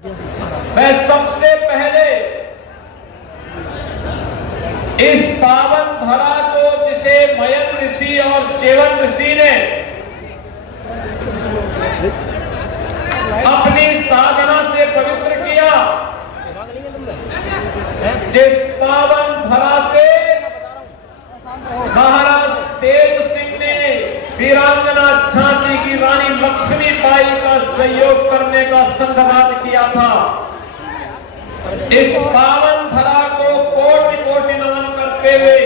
मैं सबसे पहले इस पावन धरा को जिसे मयन ऋषि और चेवन ऋषि ने अपनी साधना से पवित्र किया, जिस पावन धरा से महाराज तेज सिंह ने वीरांगना झांसी की रानी लक्ष्मीबाई का सहयोग करने का संघनाद किया था। इस पावन धरा को कोटि कोटि नमन करते हुए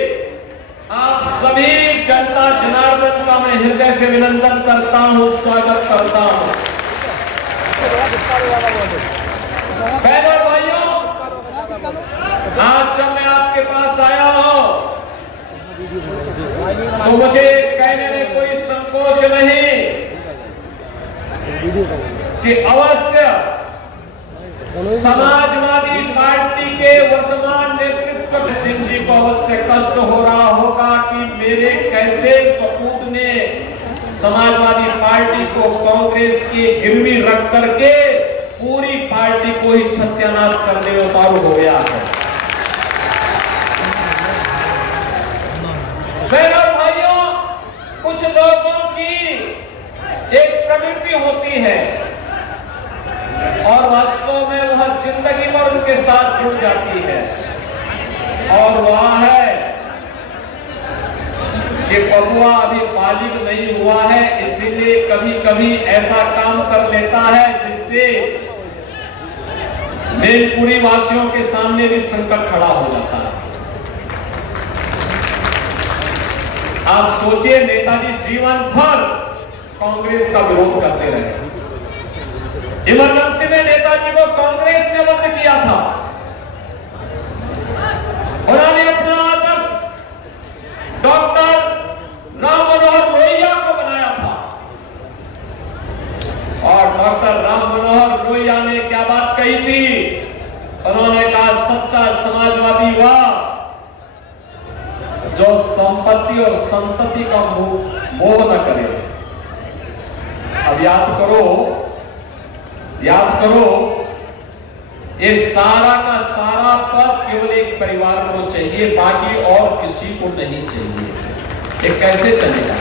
आप सभी जनता जनार्दन का मैं हृदय से अभिनंदन करता हूं, स्वागत करता हूं। बहनों भाइयों, आज जब मैं आपके पास आया हूं तो मुझे कहने में कोई संकोच नहीं कि अवश्य समाजवादी पार्टी के वर्तमान नेतृत्व सिंह जी को अवश्य कष्ट हो रहा होगा कि मेरे कैसे सपूत ने समाजवादी पार्टी को कांग्रेस की गिरवी रख करके पूरी पार्टी को ही सत्यानाश करने में उतारू हो गया है। बहनों भाइयों, कुछ लोगों की एक प्रवृत्ति होती है और वास्तव में वह जिंदगी भर उनके साथ जुड़ जाती है, और वह है कि बबुआ अभी बालिग नहीं हुआ है, इसीलिए कभी कभी ऐसा काम कर लेता है जिससे मेलपुरी वासियों के सामने भी संकट खड़ा हो जाता है। आप सोचिए, नेताजी जीवन भर कांग्रेस का विरोध करते रहे। इमरजेंसी में नेताजी को कांग्रेस ने बंद किया था। उन्होंने अपना आदर्श डॉक्टर राम मनोहर लोहिया को बनाया था, और डॉक्टर राम मनोहर लोहिया ने क्या बात कही थी? उन्होंने कहा, सच्चा समाजवादी वह जो संपत्ति और संतति का मोह न करे। अब याद करो, ये सारा का सारा पद केवल एक परिवार को चाहिए, बाकी और किसी को नहीं चाहिए। ये कैसे चलेगा?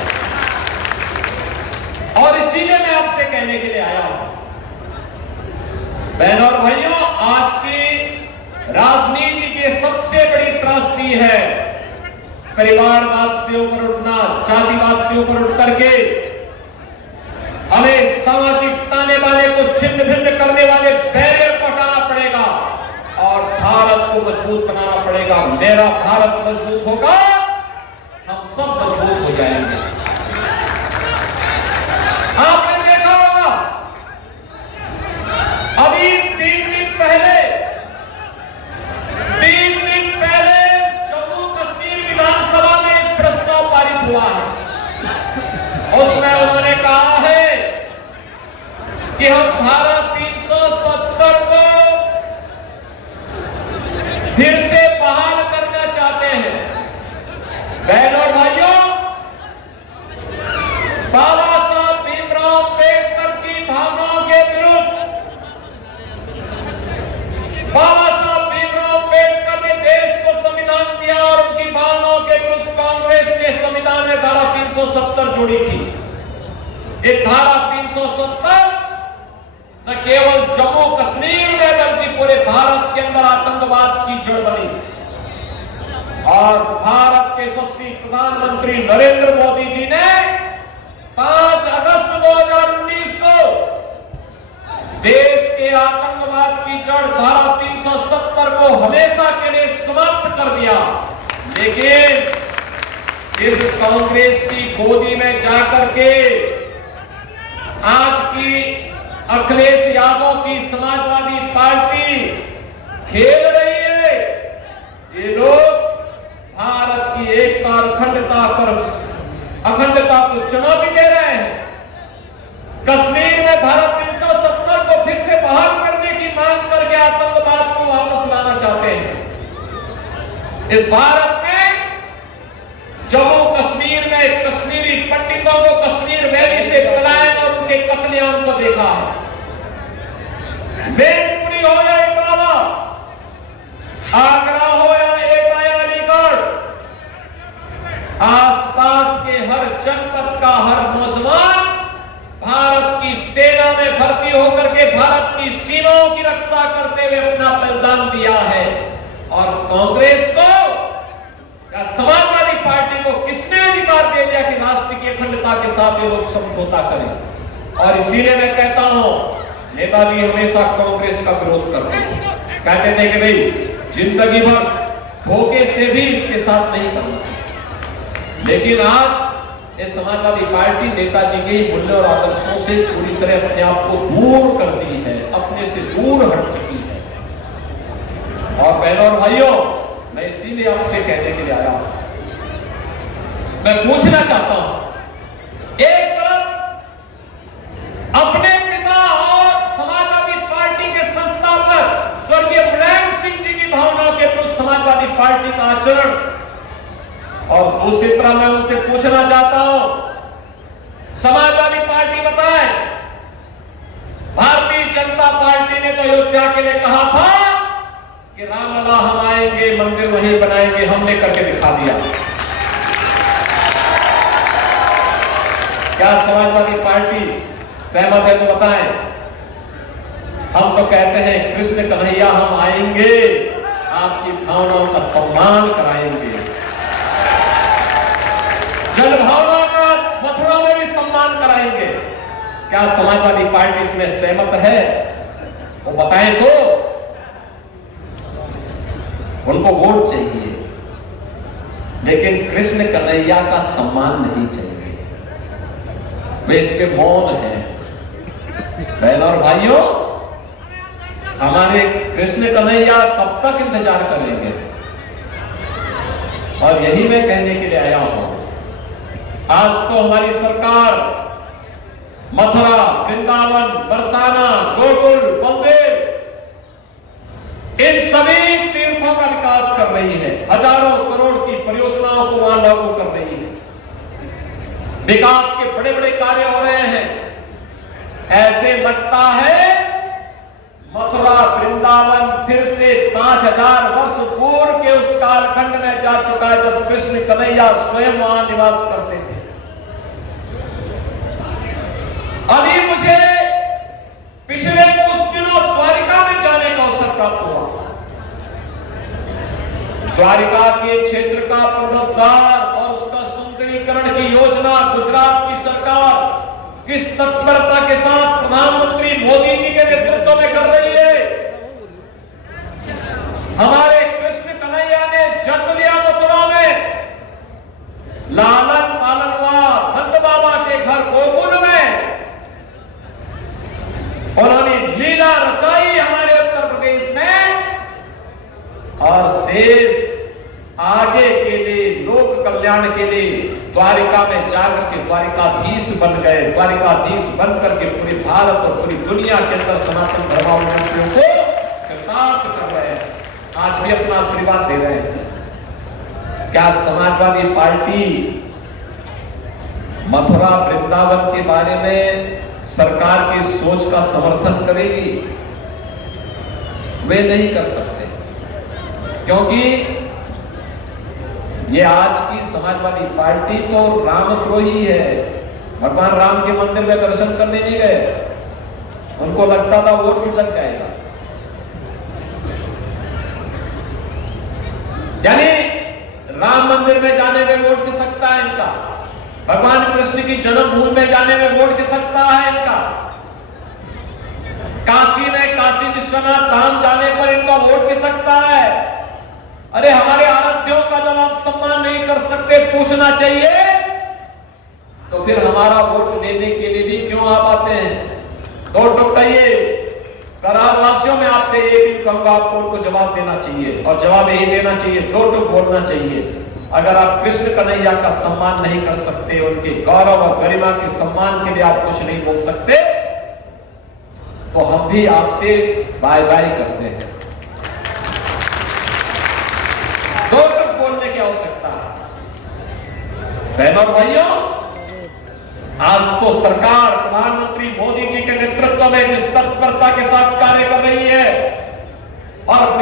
और इसीलिए मैं आपसे कहने के लिए आया हूं, बहनों और भाइयों, आज की राजनीति की सबसे बड़ी त्रासदी है परिवारवाद से ऊपर उठना, जातिवाद से ऊपर उठ करके हमें सामाजिक ताने बाने को छिन्न भिन्न करने वाले बैरियर को हटाना पड़ेगा और भारत को मजबूत बनाना पड़ेगा। मेरा भारत मजबूत होगा, हम सब मजबूत हो जाएंगे। आपने देखा होगा, अभी 3 दिन पहले जम्मू कश्मीर विधानसभा में एक प्रस्ताव पारित हुआ है। उसमें उन्होंने कहा है कि हम धारा 370 को फिर से बहाल करना चाहते हैं। बहनों और भाइयों, बाबा साहब भीमराव अम्बेडकर की भावनाओं के विरुद्ध बाबा साहब भीमराव अम्बेडकर ने देश को संविधान दिया और उनकी भावनाओं के विरुद्ध कांग्रेस ने संविधान में धारा 370 जोड़ी थी। ये धारा 370 न केवल जम्मू कश्मीर में बल्कि पूरे भारत के अंदर आतंकवाद की जड़ बनी, और भारत के यशस्वी प्रधानमंत्री नरेंद्र मोदी जी ने 5 अगस्त 2019 को देश के आतंकवाद की जड़ धारा 370 को हमेशा के लिए समाप्त कर दिया। लेकिन इस कांग्रेस की गोदी में जाकर के आज की अखिलेश यादव की समाजवादी पार्टी खेल रही है। ये लोग भारत की एकता और अखंडता को चुनौती दे रहे हैं। कश्मीर में धारा 370 को फिर से बहाल करने की मांग करके आतंकवाद को वापस लाना चाहते हैं। इस भारत में जम्मू कश्मीर में कश्मीरी पंडितों को कश्मीर वैली से पलायन और उनके कत्लेआम को देखा है। बंदी होकर के भारत की सीमाओं की रक्षा करते हुए अपना बलिदान दिया है। और कांग्रेस को या समाजवादी पार्टी को किसने अधिकार दे दिया कि राष्ट्र की अखंडता के साथ ये लोग समझौता करें? और इसीलिए मैं कहता हूं, नेताजी हमेशा कांग्रेस का विरोध करते थे, कहते थे कि भाई जिंदगी भर धोखे से भी इसके साथ नहीं करना। लेकिन आज ये समाजवादी पार्टी नेताजी के मूल्य और आदर्शों से पूरी तरह अपने आप को दूर कर दी है, अपने से दूर हट चुकी है। और बहनों और भाइयों, मैं इसीलिए आपसे कहने के लिए आया हूं, मैं पूछना चाहता हूं, एक तरफ अपने पिता और समाजवादी पार्टी के संस्थापक स्वर्गीय मुलायम सिंह जी की भावनाओं के विरुद्ध समाजवादी पार्टी का आचरण, और दूसरी तरफ मैं उनसे पूछना चाहता हूं, समाजवादी पार्टी बताए, भारतीय जनता पार्टी ने तो अयोध्या के लिए कहा था कि रामलला हम आएंगे, मंदिर वहीं बनाएंगे, हमने करके दिखा दिया। क्या समाजवादी पार्टी सहमत है तो बताएं? हम तो कहते हैं कृष्ण कन्हैया हम आएंगे, आपकी भावनाओं का सम्मान कराएंगे, जन भावनाओं का मथुरा में भी सम्मान कराएंगे। क्या समाजवादी पार्टी इसमें सहमत है? वो बताएं तो। उनको वोट चाहिए, लेकिन कृष्ण कन्हैया का सम्मान नहीं चाहिए, वे इस पे मौन है। बहनों और भाइयों, हमारे कृष्ण कन्हैया कब तक इंतजार करेंगे? और यही मैं कहने के लिए आया हूं, आज तो हमारी सरकार मथुरा, वृंदावन, बरसाना, गोकुल, मंदिर, इन सभी तीर्थों का विकास कर रही है, हजारों करोड़ की परियोजनाओं को वहां लागू कर रही है, विकास के बड़े बड़े कार्य हो रहे हैं। ऐसे लगता है मथुरा, वृंदावन फिर से 5000 वर्ष पूर्व के उस कालखंड में जा चुका है जब कृष्ण कन्हैया स्वयं वहां निवास करते थे। अभी मुझे पिछले कुछ दिनों द्वारिका में जाने का अवसर प्राप्त हुआ। द्वारिका के क्षेत्र का पुनरुद्धार और उसका सुंदरीकरण की योजना गुजरात की सरकार किस तत्परता के साथ प्रधानमंत्री मोदी जी के नेतृत्व में कर रही है। हमारे कृष्ण कन्हैया ने जन्म लिया मथुरा में, लालन पालन हुआ नंद बाबा के घर गोकुल में, उन्होंने लीला रचाई हमारे उत्तर प्रदेश में, और शेष आगे के लिए लोक कल्याण के लिए द्वारिका में जाकर के द्वारिकाधीश बन गए। द्वारिकाधीश बनकर के पूरे भारत और पूरी दुनिया के अंदर सनातन धर्मावलंबियों को कृतार्थ कर रहे हैं, आज भी अपना आशीर्वाद दे रहे हैं। क्या समाजवादी पार्टी मथुरा वृंदावन के बारे में सरकार की सोच का समर्थन करेगी? वे नहीं कर सकते, क्योंकि ये आज की समाजवादी पार्टी तो रामद्रोही है। भगवान राम के मंदिर में दर्शन करने नहीं गए, उनको लगता था वोट खिसक जाएगा। यानी राम मंदिर में जाने में वोट खिसकता है इनका, भगवान कृष्ण की जन्मभूमि में जाने में वोट खिसकता है इनका, काशी में काशी विश्वनाथ धाम जाने पर इनका वोट खिसकता है। अरे हमारे आराध्यों का जब आप सम्मान नहीं कर सकते, पूछना चाहिए, तो फिर हमारा वोट लेने के लिए भी क्यों आप आते हैं? दो टुकड़िए करार वासियों में आपसे ये भी कहूंगा, आपको उनको जवाब देना चाहिए, और जवाब यही देना चाहिए, दो टुक बोलना चाहिए। अगर आप कृष्ण कन्हैया का सम्मान नहीं कर सकते, उनके गौरव और गरिमा के सम्मान के लिए आप कुछ नहीं बोल सकते, तो हम भी आपसे बाय बाय करते हैं। दो टुक बोलने की आवश्यकता है। बहनों और भाइयों, आज तो सरकार प्रधानमंत्री मोदी जी के नेतृत्व में जिस तत्परता के साथ कार्य कर रही है, और